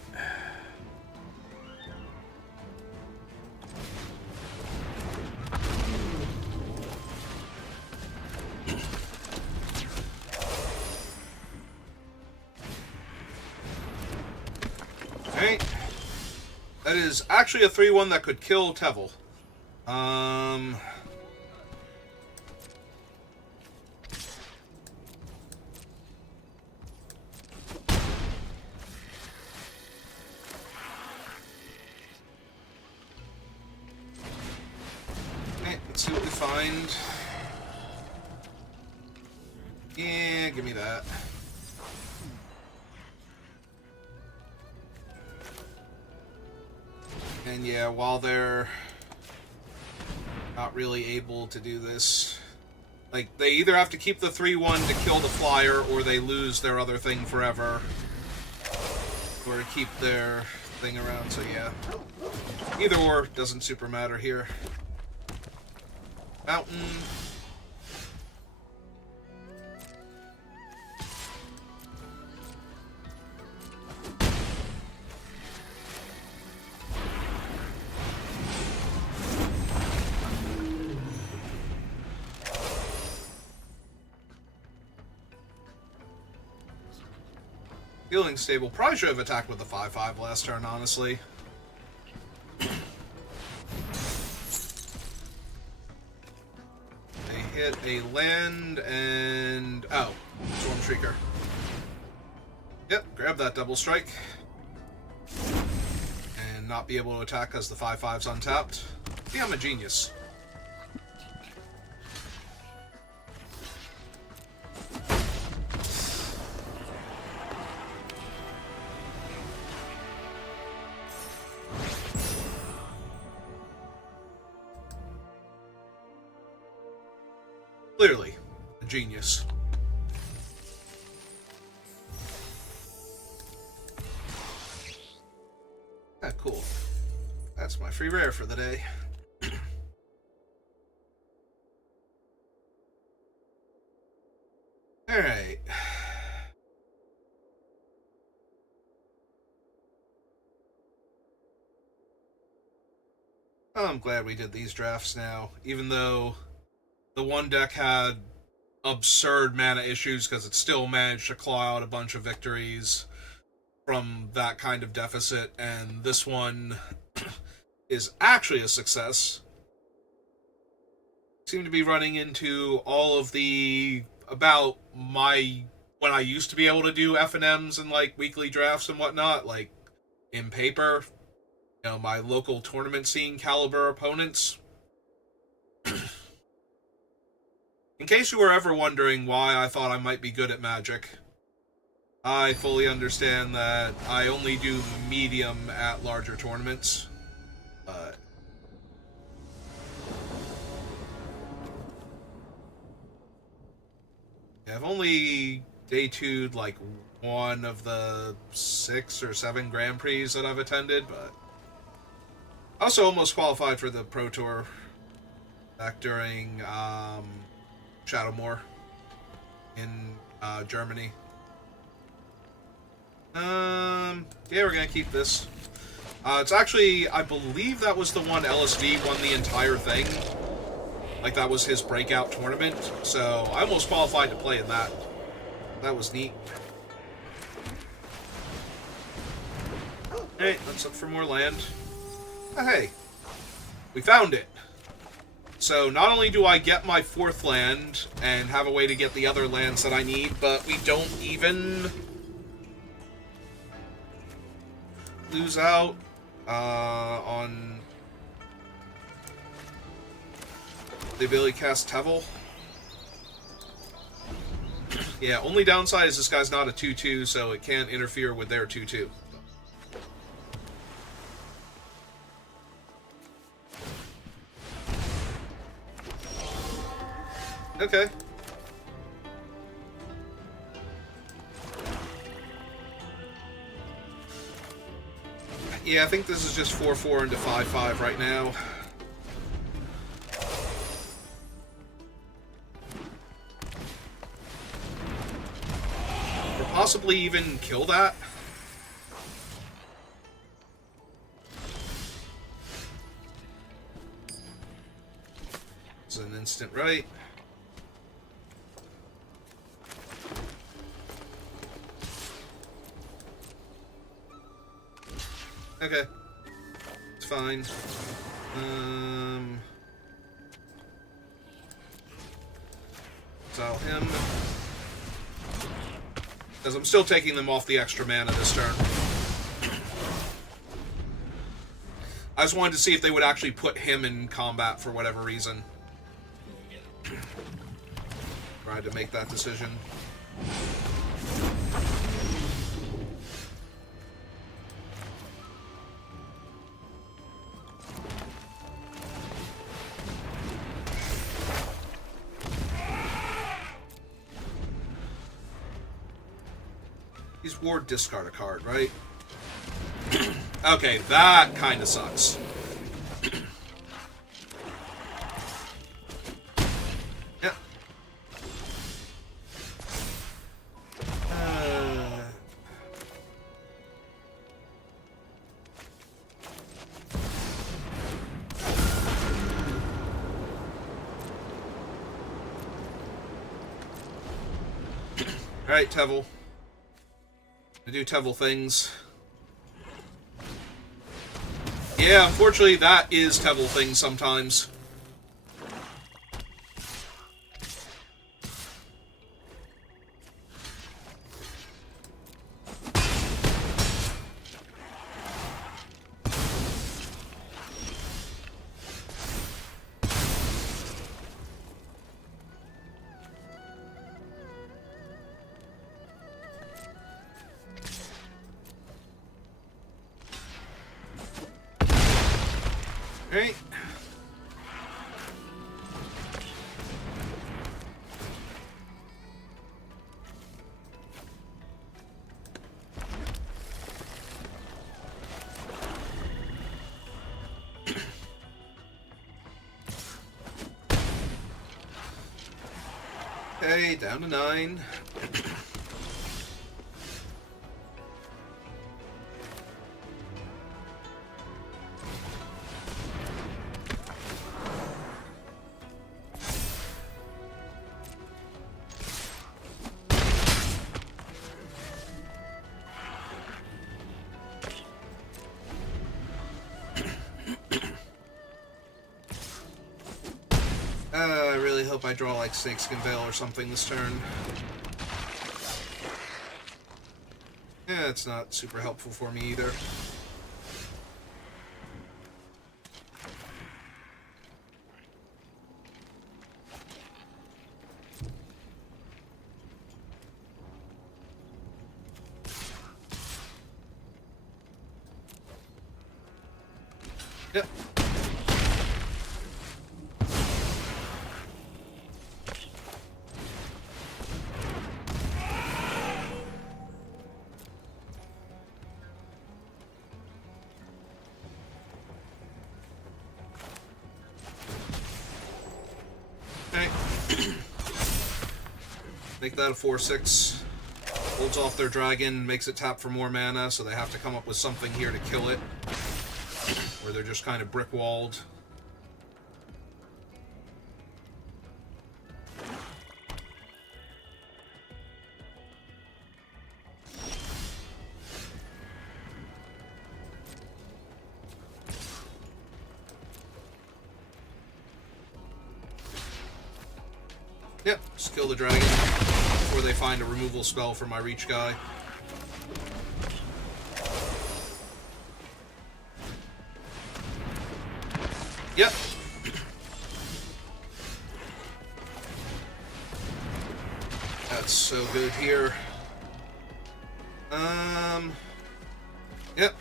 That is actually a 3/1 that could kill Tevil. find. Yeah, give me that. And yeah, while they're not really able to do this, like, they either have to keep the 3-1 to kill the flyer, or they lose their other thing forever. Or keep their thing around, so yeah. Either or, doesn't super matter here. Mountain. Feeling stable. Probably should have attacked with the 5-5 last turn, honestly. They hit a land and... oh, Storm Shrieker. Yep, grab that double strike. And not be able to attack because the 5-5's untapped. Yeah, I'm a genius. Clearly, a genius. Ah, cool. That's my free rare for the day. Alright. Well, I'm glad we did these drafts now, even though the one deck had absurd mana issues because it still managed to claw out a bunch of victories from that kind of deficit, and this one is actually a success. Seem to be running into all of the about my when I used to be able to do F&Ms and like weekly drafts and whatnot, like in paper, you know, my local tournament scene caliber opponents. In case you were ever wondering why I thought I might be good at Magic, I fully understand that I only do medium at larger tournaments, but yeah, I've only day 2'd like one of the 6 or 7 Grand Prix that I've attended, but I also almost qualified for the Pro Tour back during Shadowmoor in Germany. Yeah, we're gonna keep this. It's actually, I believe that was the one LSV won the entire thing. Like, that was his breakout tournament. So, I almost qualified to play in that. That was neat. Alright, let's look for more land. Oh, hey. We found it. So, not only do I get my 4th land and have a way to get the other lands that I need, but we don't even lose out on the ability to cast Tevel. Yeah, only downside is this guy's not a 2-2, so it can't interfere with their 2-2. Okay. Yeah, I think this is just 4-4 into 5-5 right now. Or possibly even kill that. It's an instant right. Okay. It's fine. Exile him. Because I'm still taking them off the extra mana this turn. I just wanted to see if they would actually put him in combat for whatever reason. Tried to make that decision. Use ward, discard a card, right? Okay, that kind of sucks. Yeah. Alright, Tevel. I do Tevel things. Yeah, unfortunately, that is Tevel things sometimes. Right. Okay, down to 9. I really hope I draw like Snakeskin Veil or something this turn. Yeah, it's not super helpful for me either. Yep. Okay. Make that a 4/6. Holds off their dragon, makes it tap for more mana, so they have to come up with something here to kill it. Or they're just kind of brick-walled. Yep, just kill the dragon before they find a removal spell for my reach guy. Yep. That's so good here. Yep.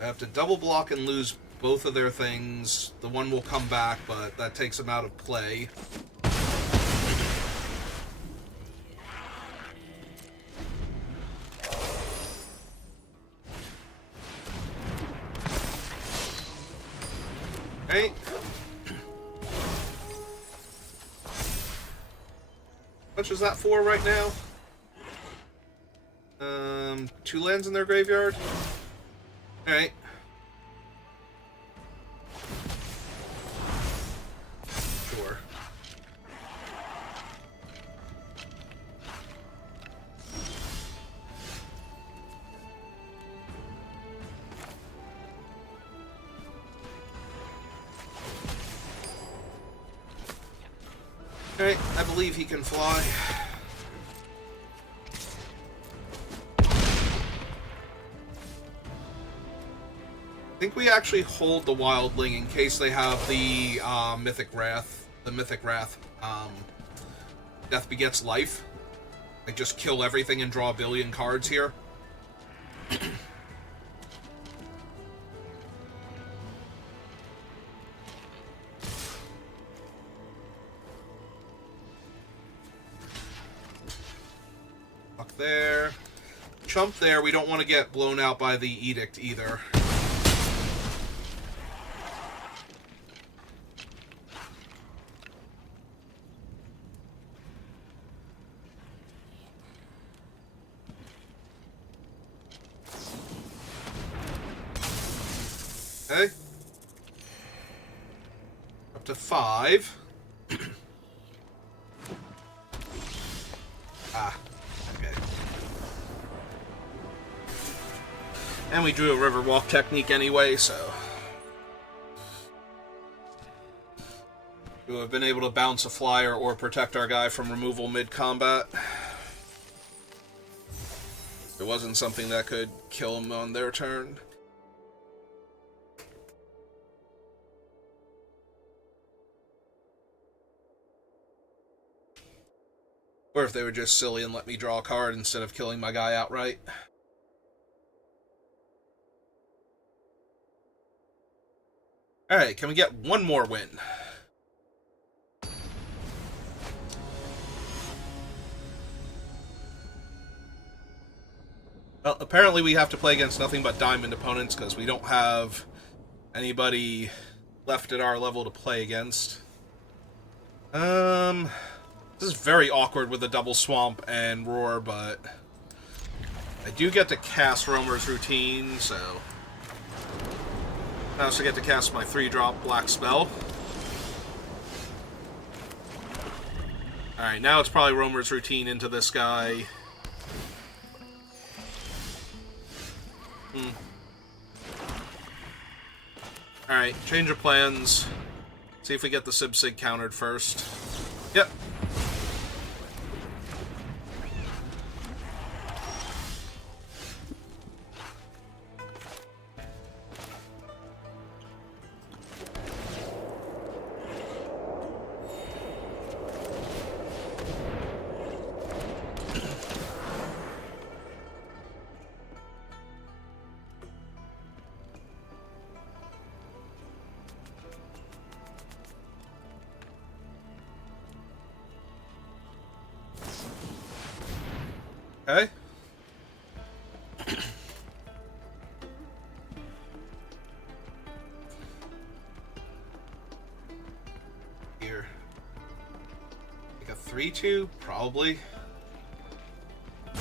I have to double block and lose both of their things. The one will come back, but that takes them out of play. Okay. How much is that for right now? 2 lands in their graveyard? Alright. Sure. Alright, I believe he can fly. I think we actually hold the Wildling in case they have the Mythic Wrath. The Mythic Wrath. Death begets life. Like, just kill everything and draw a billion cards here. Fuck there. Chump there. We don't want to get blown out by the Edict either. Okay. Up to 5. Okay. And we drew a Riverwalk technique anyway, so we would have been able to bounce a flyer or protect our guy from removal mid-combat. It wasn't something that could kill him on their turn. Or if they were just silly and let me draw a card instead of killing my guy outright. Alright, can we get one more win? Well, apparently we have to play against nothing but diamond opponents because we don't have anybody left at our level to play against. This is very awkward with the double swamp and roar, but I do get to cast Roamer's Routine, so I also get to cast my 3-drop black spell. Alright, now it's probably Roamer's Routine into this guy. Alright, change of plans. See if we get the Sig countered first. Yep. Okay. Here. Like a 3-2? Probably. I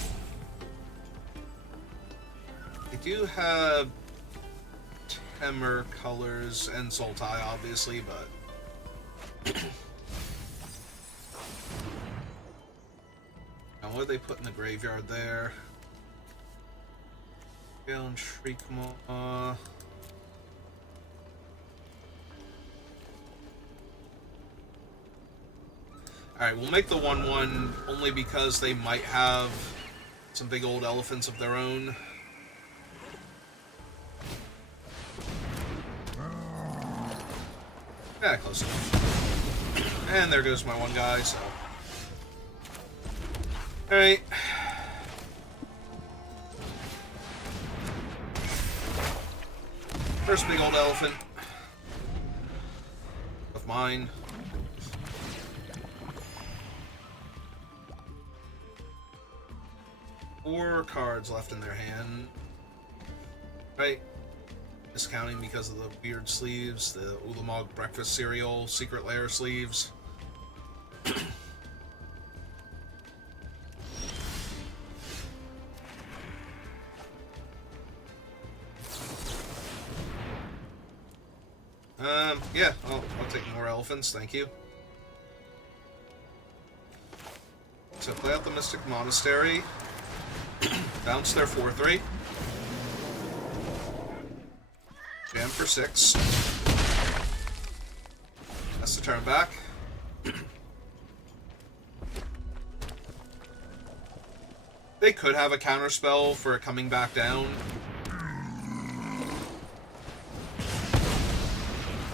do have Temur colors and Sultai, obviously, but what do they put in the graveyard there? Gale and Shriekmaw. Alright, we'll make the 1-1 only because they might have some big old elephants of their own. Yeah, close enough. And there goes my one guy, so. Alright. First big old elephant. Of mine. Four cards left in their hand. Right. Discounting because of the weird sleeves, the Ulamog breakfast cereal, secret lair sleeves. Yeah, I'll take more elephants, thank you. So play out the Mystic Monastery. Bounce their 4-3. Jam for 6. That's the turn back. They could have a counterspell for it coming back down.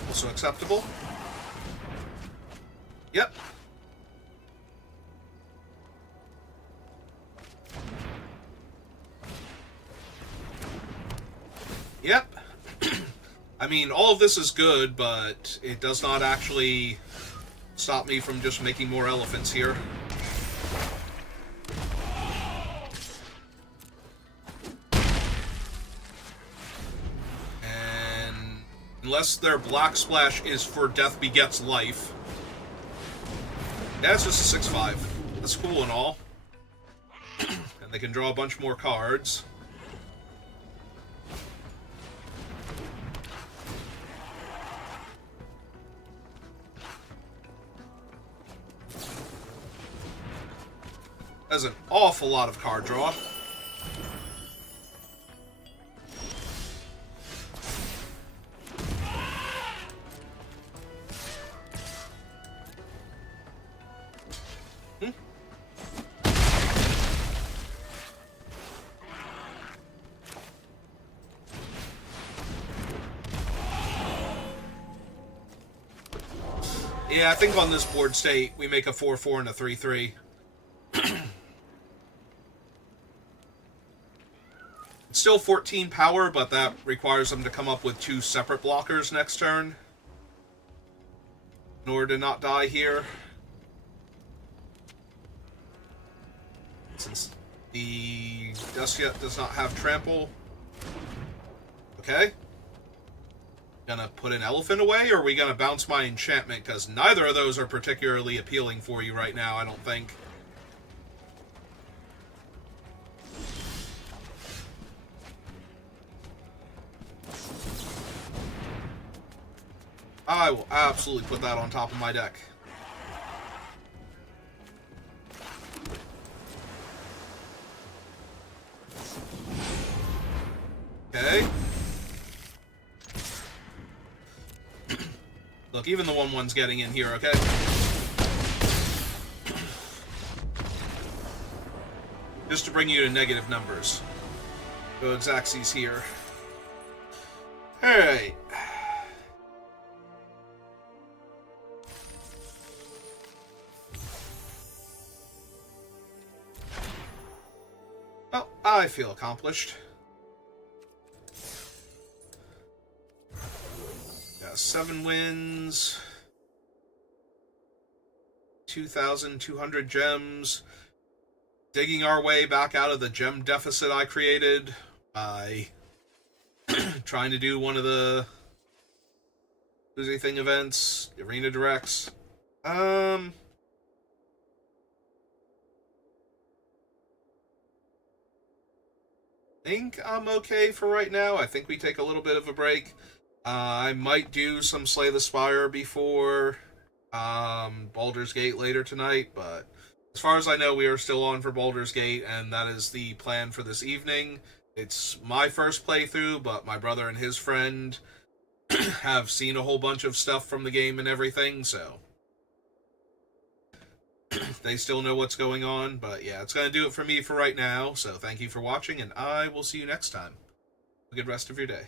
Also acceptable. Yep. Yep. I mean, all of this is good, but it does not actually stop me from just making more elephants here. And unless their Black Splash is for Death Begets Life. Yeah, it's just a 6/5. That's cool and all. And they can draw a bunch more cards. That's an awful lot of card draw. Yeah, I think on this board state, we make a 4/4 and a 3/3. It's still 14 power, but that requires them to come up with 2 separate blockers next turn in order to not die here. Since the Duskyet does not have trample. Okay. Gonna put an elephant away, or are we gonna bounce my enchantment? Because neither of those are particularly appealing for you right now, I don't think. I will absolutely put that on top of my deck. Okay. Look, even the 1/1's getting in here, okay? Just to bring you to negative numbers. Go Xaxes here. Alright. Well, I feel accomplished. Got 7 wins. 2,200 gems. Digging our way back out of the gem deficit I created by trying to do one of the Losing Thing events, Arena Directs. I think I'm okay for right now. I think we take a little bit of a break. I might do some Slay the Spire before Baldur's Gate later tonight, but as far as I know, we are still on for Baldur's Gate, and that is the plan for this evening. It's my first playthrough, but my brother and his friend have seen a whole bunch of stuff from the game and everything, so they still know what's going on. But yeah, it's going to do it for me for right now, so thank you for watching, and I will see you next time. Have a good rest of your day.